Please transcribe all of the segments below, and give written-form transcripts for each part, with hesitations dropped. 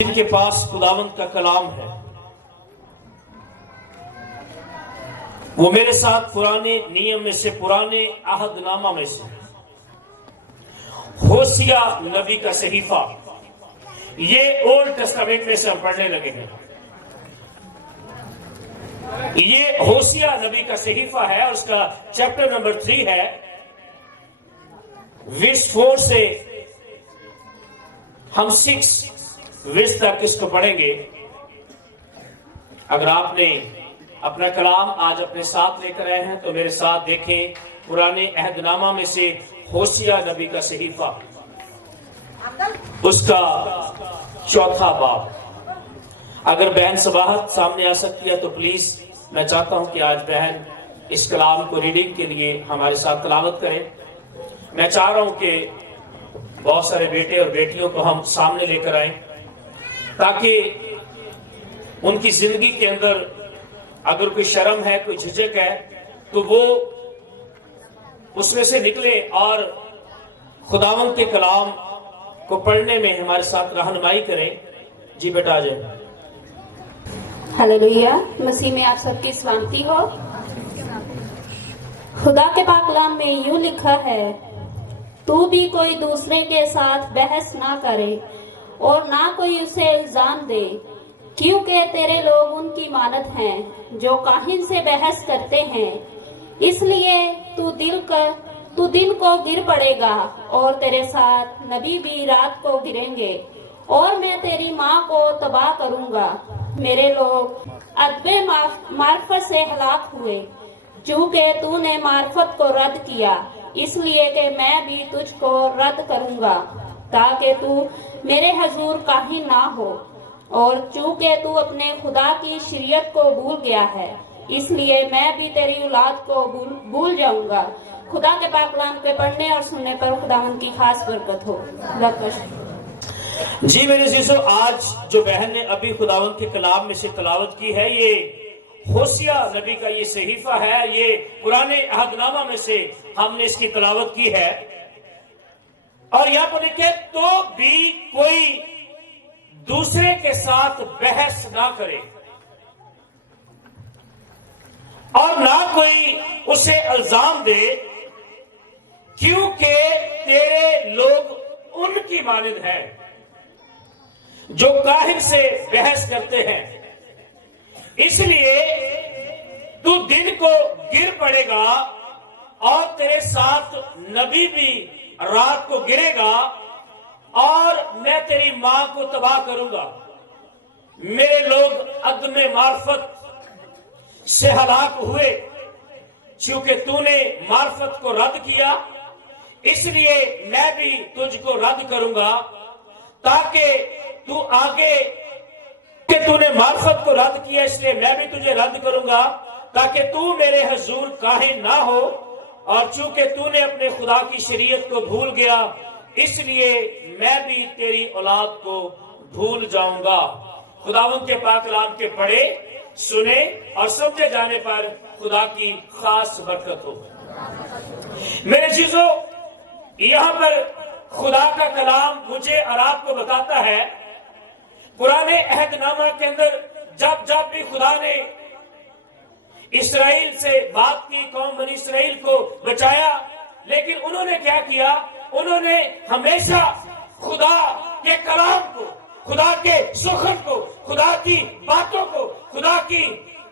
جن کے پاس خداوند کا کلام ہے وہ میرے ساتھ پرانے نیم میں سے، پرانے عہد نامہ میں سے ہوسیا نبی کا صحیفہ، یہ اولڈ ٹیسٹامنٹ میں سے ہم پڑھنے لگے ہیں۔ یہ ہوسیا نبی کا صحیفہ ہے اور اس کا چیپٹر نمبر 3 ہے، ورس 4 سے ہم 6 ورس تک اس کو پڑھیں گے۔ اگر آپ نے اپنا کلام آج اپنے ساتھ لے کر آئے ہیں تو میرے ساتھ دیکھیں پرانے عہد نامہ میں سے ہوسیا نبی کا صحیفہ، اس کا 4 باب۔ اگر بہن صباحت سامنے آ سکتی ہے تو پلیز میں چاہتا ہوں کہ آج بہن اس کلام کو ریڈنگ کے لیے ہمارے ساتھ تلاوت کریں۔ میں چاہ رہا ہوں کہ بہت سارے بیٹے اور بیٹیوں کو ہم سامنے لے کر آئیں تاکہ ان کی زندگی کے اندر اگر کوئی شرم ہے، کوئی جھجک ہے تو وہ اس میں سے نکلے اور خداوند کے کلام کو پڑھنے میں ہمارے ساتھ رہنمائی کریں۔ جی بیٹا آ جائیں۔ ہلیلویا، مسیح میں آپ سب کی سلامتی ہو۔ خدا کے پاک کلام میں یوں لکھا ہے، تو بھی کوئی دوسرے کے ساتھ بحث نہ کرے اور نہ کوئی اسے الزام دے، کیونکہ تیرے لوگ ان کی مانند ہیں جو کاہن سے بحث کرتے ہیں۔ اس لیے تو دن کو گر پڑے گا اور تیرے ساتھ نبی بھی رات کو گریں گے، اور میں تیری ماں کو تباہ کروں گا۔ میرے لوگ ادب معرفت سے ہلاک ہوئے، چونکہ تو نے معرفت کو رد کیا، اس لیے کہ میں بھی تجھ کو رد کروں گا تاکہ تو میرے حضور کاہن نہ ہو، اور چونکہ تو اپنے خدا کی شریعت کو بھول گیا ہے، اس لیے میں بھی تیری اولاد کو بھول جاؤں گا۔ خدا کے پاک کلام کے پڑھنے اور سننے پر خداوند کی خاص برکت ہو۔ جی میرے عزیزو، آج جو بہن نے ابھی خداوند کے کلام میں سے تلاوت کی ہے، یہ ہوسیا نبی کا یہ صحیفہ ہے، یہ پرانے عہد نامہ میں سے ہم نے اس کی تلاوت کی ہے۔ اور یہاں پر لکھے، تو بھی کوئی دوسرے کے ساتھ بحث نہ کرے اور نہ کوئی اسے الزام دے، کیونکہ تیرے لوگ ان کی مانند ہیں جو کاہن سے بحث کرتے ہیں۔ اس لیے تو دن کو گر پڑے گا اور تیرے ساتھ نبی بھی رات کو گرے گا، اور میں تیری ماں کو تباہ کروں گا۔ میرے لوگ عدم معرفت سے ہلاک ہوئے، چونکہ تو نے معرفت کو رد کیا، اس لیے میں بھی تجھ کو رد کروں گا تاکہ تو آگے، کہ تو نے معرفت کو رد کیا اس لیے میں بھی تجھے رد کروں گا تاکہ تو میرے حضور کاہن نہ ہو، اور چونکہ تو نے اپنے خدا کی شریعت کو بھول گیا، اس لیے میں بھی تیری اولاد کو بھول جاؤں گا۔ خداوند کے پاک کلام کے پڑھے، سنے اور سمجھے جانے پر خدا کی خاص برکت ہو۔ میرے چیزوں، یہاں پر خدا کا کلام مجھے اور آپ کو بتاتا ہے، پرانے عہد نامہ کے اندر جب بھی خدا نے اسرائیل سے بات کی، قوم بنی اسرائیل کو بچایا، لیکن انہوں نے کیا کیا؟ انہوں نے ہمیشہ خدا کے کلام کو، خدا کے سخن کو، خدا کی باتوں کو، خدا کی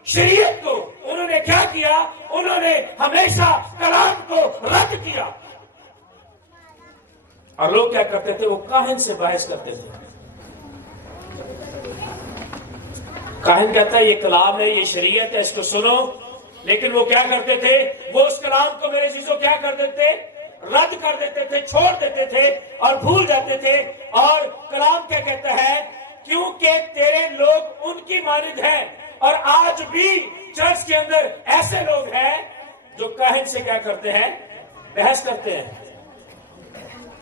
شریعت کو انہوں نے کیا کیا؟ انہوں نے ہمیشہ کلام کو رد کیا۔ اور لوگ کیا کرتے تھے؟ وہ کاہن سے بحث کرتے تھے۔ کاہن کہتا ہے یہ کلام ہے، یہ شریعت ہے، اس کو سنو، لیکن وہ کیا کرتے تھے؟ وہ اس کلام کو میرے عزیزوں کیا کر دیتے؟ رد کر دیتے تھے، چھوڑ دیتے تھے اور بھول جاتے تھے۔ اور کلام کیا کہتا ہے؟ کیونکہ تیرے لوگ ان کی مانند ہیں۔ اور آج بھی چرچ کے اندر ایسے لوگ ہیں جو کاہن سے کیا کرتے ہیں؟ بحث کرتے ہیں۔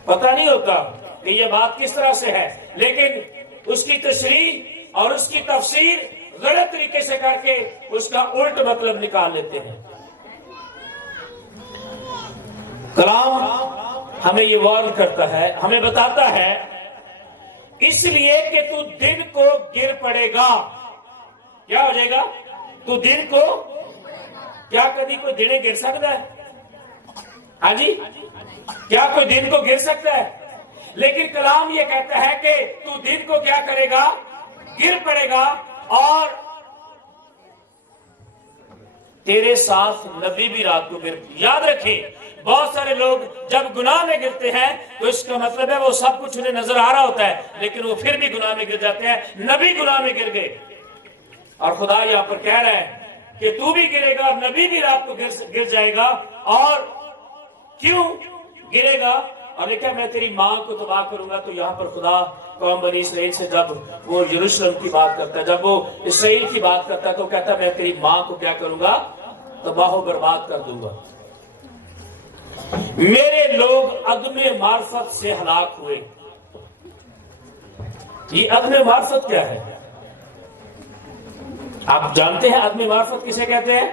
پتہ نہیں ہوتا کہ یہ بات کس طرح سے ہے، لیکن اس کی تشریح اور اس کی تفسیر غلط طریقے سے کر کے اس کا الٹ مطلب نکال لیتے ہیں۔ کلام ہمیں یہ وارن کرتا ہے، ہمیں بتاتا ہے اس لیے کہ تو دن کو گر پڑے گا. کیا ہو جائے گا؟ تو دن کو کیا کبھی کوئی دن گر سکتا ہے؟ ہاں جی، کیا کوئی دن کو گر سکتا ہے؟ لیکن کلام یہ کہتا ہے کہ تو دن کو کیا کرے گا؟ گر پڑے گا. اور تیرے ساتھ نبی بھی رات کو گر. یاد رکھیں، بہت سارے لوگ جب گناہ میں گرتے ہیں تو اس کا مطلب ہے وہ سب کچھ انہیں نظر آ رہا ہوتا ہے، لیکن وہ پھر بھی گناہ میں گر جاتے ہیں. نبی گناہ میں گر گئے، اور خدا یہاں پر کہہ رہا ہے کہ تو بھی گرے گا اور نبی بھی رات کو گر جائے گا. اور کیوں گرے گا؟ اور دیکھا میں تیری ماں کو تباہ کروں گا. تو یہاں پر خدا قوم بنی اسرائیل سے جب وہ یروشلم کی بات کرتا ہے، جب وہ اسرائیل کی بات کرتا ہے، تو کہتا ہے میں تیری ماں کو کیا کروں گا؟ تباہ و برباد کر دوں گا. میرے لوگ عدم معرفت سے ہلاک ہوئے. یہ عدم معرفت کیا ہے؟ آپ جانتے ہیں عدم معرفت کسے کہتے ہیں؟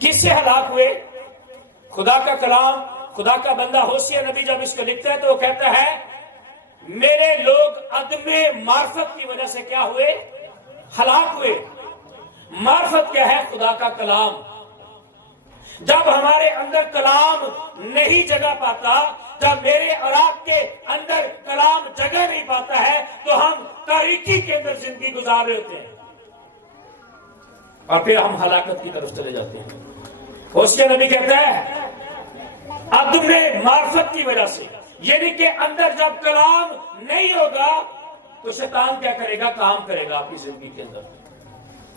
کس سے ہلاک ہوئے؟ خدا کا کلام، خدا کا بندہ ہوشیہ نبی جب اس کو لکھتا ہے تو وہ کہتا ہے میرے لوگ عدم معرفت کی وجہ سے کیا ہوئے؟ ہلاک ہوئے. معرفت کیا ہے؟ خدا کا کلام. جب ہمارے اندر کلام نہیں جگہ پاتا، جب میرے اور آپ کے اندر کلام جگہ نہیں پاتا ہے، تو ہم تاریکی کے اندر زندگی گزار رہے ہوتے ہیں اور پھر ہم ہلاکت کی طرف چلے جاتے ہیں. ہوشیہ نبی کہتا ہے عدم معرفت کی وجہ سے، یعنی کہ اندر جب کلام نہیں ہوگا تو شیطان کیا کرے گا؟ کام کرے گا آپ کی زندگی کے اندر.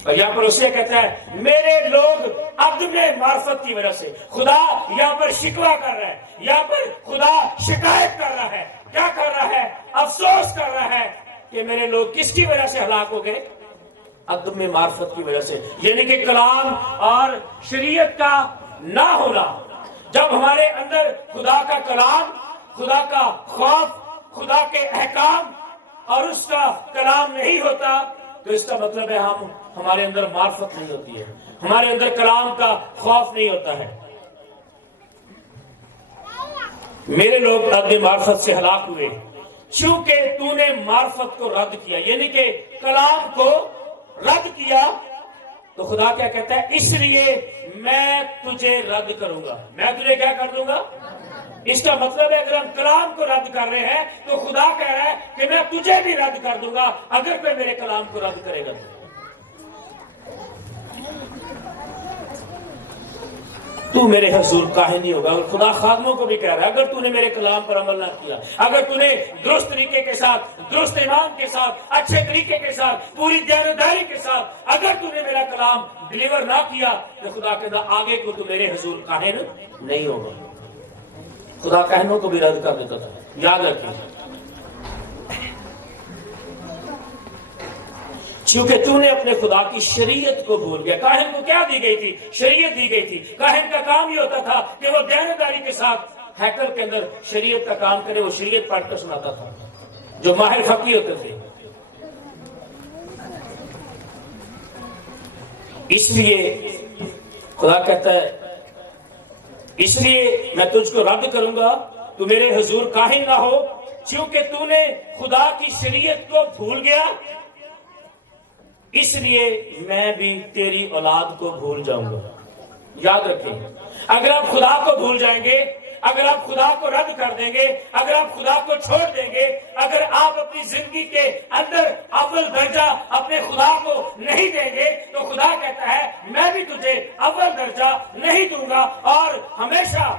اور یہاں پر اسے کہتا ہے میرے لوگ عدم معرفت کی وجہ سے. خدا یہاں پر شکوہ کر رہا ہے، یہاں پر خدا شکایت کر رہا ہے. کیا کر رہا ہے؟ افسوس کر رہا ہے کہ میرے لوگ کس کی وجہ سے ہلاک ہو گئے؟ عدم معرفت کی وجہ سے. یعنی کہ کلام اور شریعت کا نہ ہونا. جب ہمارے اندر خدا کا کلام، خدا کا خوف، خدا کے احکام اور اس کا کلام نہیں ہوتا تو اس کا مطلب ہے ہمارے اندر معرفت نہیں ہوتی ہے، ہمارے اندر کلام کا خوف نہیں ہوتا ہے. میرے لوگ عدم معرفت سے ہلاک ہوئے چونکہ تو نے معرفت کو رد کیا. یعنی کہ کلام کو رد کیا تو خدا کیا کہتا ہے؟ اس لیے میں تجھے رد کروں گا. میں تجھے کیا کر دوں گا؟ اس کا مطلب ہے اگر ہم کلام کو رد کر رہے ہیں تو خدا کہہ رہا ہے کہ میں تجھے بھی رد کر دوں گا اگر کوئی میرے کلام کو رد کرے گا. تو میرے حضور کاہن نہیں ہوگا. اور خدا خادموں کو بھی کہہ رہا ہے اگر تو نے میرے کلام پر عمل نہ کیا، اگر تو نے درست طریقے کے ساتھ، درست ایمان کے ساتھ، اچھے طریقے کے ساتھ، پوری دیانتداری کے ساتھ اگر تو نے میرا کلام ڈلیور نہ کیا تو خدا کہتا آگے کو تو میرے حضور کاہن نہیں ہوگا. خدا کاہنوں کو بھی رد کر دیتا تھا. یاد رکھیے چونکہ تو نے اپنے خدا کی شریعت کو بھول گیا. کاہن کو کیا دی گئی تھی؟ شریعت دی گئی تھی. کاہن کا کام یہ ہوتا تھا کہ وہ دیانتداری کے ساتھ ہیکل کے اندر شریعت کا کام کرے. وہ شریعت پڑھ کر سناتا تھا جو ماہر فقی ہوتے تھے. اس لیے خدا کہتا ہے اس لیے میں تجھ کو رد کروں گا، تو میرے حضور کاہن نہ ہو کیونکہ تو نے خدا کی شریعت کو بھول گیا. اس لیے میں بھی تیری اولاد کو بھول جاؤں گا. یاد رکھیں اگر آپ خدا کو بھول جائیں گے، اگر آپ خدا کو رد کر دیں گے، اگر آپ خدا کو چھوڑ دیں گے، اگر آپ اپنی زندگی کے اندر اول درجہ اپنے خدا کو نہیں دیں گے تو خدا کہتا ہے میں بھی تجھے اول درجہ نہیں دوں گا اور ہمیشہ